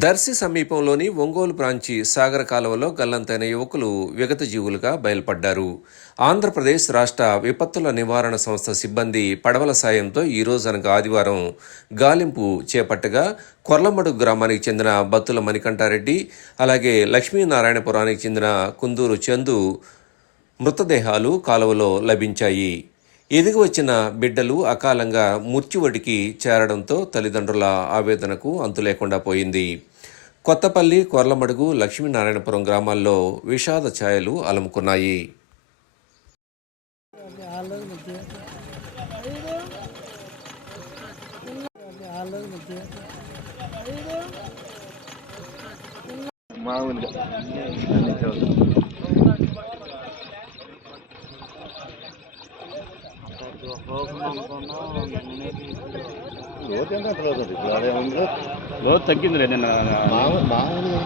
దర్శి సమీపంలోని ఒంగోలు ప్రాంచి సాగర కాలువలో గల్లంతైన యువకులు విగత జీవులుగా బయలుపడ్డారు. ఆంధ్రప్రదేశ్ రాష్ట్ర విపత్తుల నివారణ సంస్థ సిబ్బంది పడవల సాయంతో ఈ అనగా ఆదివారం గాలింపు చేపట్టగా కొర్లమడుగు గ్రామానికి చెందిన బత్తుల మణికంఠారెడ్డి అలాగే లక్ష్మీనారాయణపురానికి చెందిన కుందూరు చందు మృతదేహాలు కాలువలో లభించాయి. ఎదిగి వచ్చిన బిడ్డలు అకాలంగా మృత్యువడికి చేరడంతో తల్లిదండ్రుల ఆవేదనకు అంతు లేకుండా పోయింది. కొత్తపల్లి కొర్లమడుగు లక్ష్మీనారాయణపురం గ్రామాల్లో విషాద ఛాయలు అలుముకున్నాయి మామూలుగా లోతు ఎంత అసలు అవుతుంది ఇప్పుడు అదే ఉంది లోతు తగ్గిందిలే నిన్న మామూలు మామూలుగా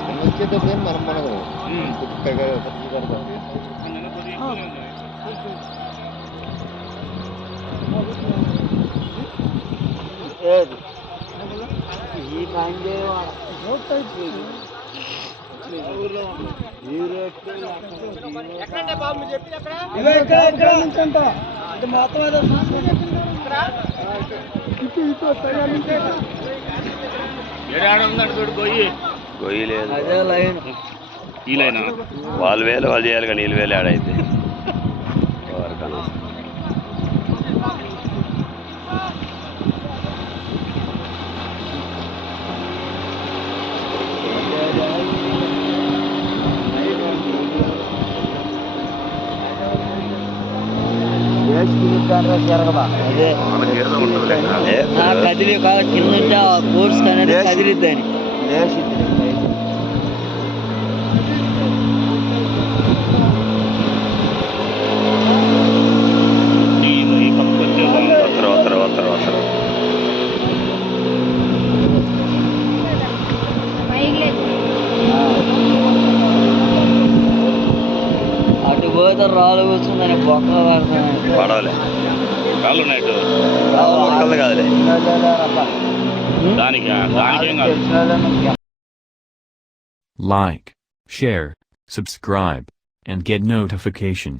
మనం వచ్చేటప్పుడు మనం మనము కుక్కగా పచ్చిగా ఏడాడ ఉందంట చూడు గొయ్యి గొయ్యి లేదు. ఈ లైనా? వాళ్ళు వేలు వాళ్ళు చేయాలి కానీ వీళ్ళు వేలు ఆడైతే ఎవరికన్నా. అదే వాళ్ళకి ಅದೇ ಆ ಕದಿಲಿ ಕಾಲ ಕಿನ್ನ ಕೋರ್ಸ್ ಕನ್ನಡ ಕದಿಲಿದ್ದಾನೆ అటు పోతే రాళ్ళు కూర్చుందని బొక్క పడతాను పడవలే కాళ్ళు ఉన్నాయి ఇటు. ఒక్కళ్ళు కాదులే దానికి దానికి ఏం కాదు Like, share, subscribe, and get notification.